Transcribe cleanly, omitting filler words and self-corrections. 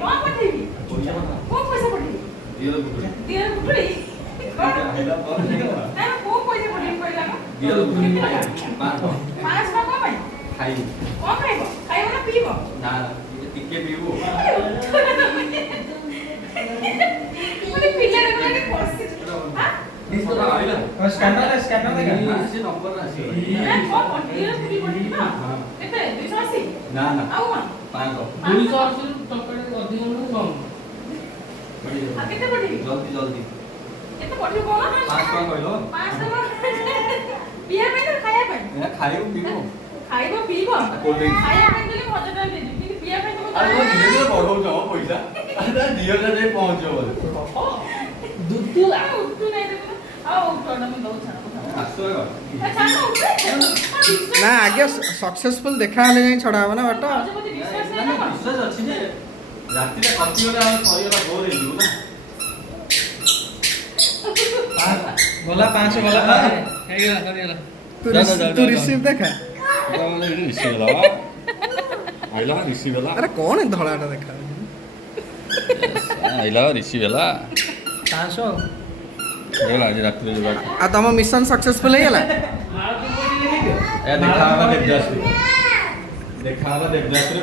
कौन पठेगी कौन पैसा पठेगी दिया बुटुड़ी ना कौन पैसा पठेगी कहला ना 5 ना को भाई खाई कौन खाइबो खाइबो ना पीबो ना टिके पीबो মানে পিলা রে বসে हां निस्ता आइला स्कैनर देखा से नंबर आसी ना कौन पठेगी पूरी पठेगी ना केते 280 ना ना आउ मा 500 280 टका अधिक न कम आ केते पठेगी जल्दी जल्दी केते पठेगी कोन 5 टका कहलो 5 पिया पे ना खाया पे ए खाइबो पीबो खाइबो पीबो कोल्ड ड्रिंक खाया पे देले मजा ता दे কিন্তু पिया पे तो अरे वो धीरे धीरे बढ़ो जाओ पैसा अरे दियो जा जाए पहुंचो बोले दूध आ उठू नहीं देखो आ उठू ना मैं बहुत छाना आसो अच्छा ना उठे ना आगे सक्सेसफुल देखा हेले जाई छडा हबना बाटो ना विश्वास अछि ने राति रे कति होला सरियला बोर हेलु ना बोला 5 बोला हे गला सरियला तू रिसीव देखा आइला रिसीव होला अरे कौन है धड़ाटा देखा आइला रिसीव होला 500 होला आज रात में आ तम मिशन सक्सेसफुल है गेला ए देखा देवदास रे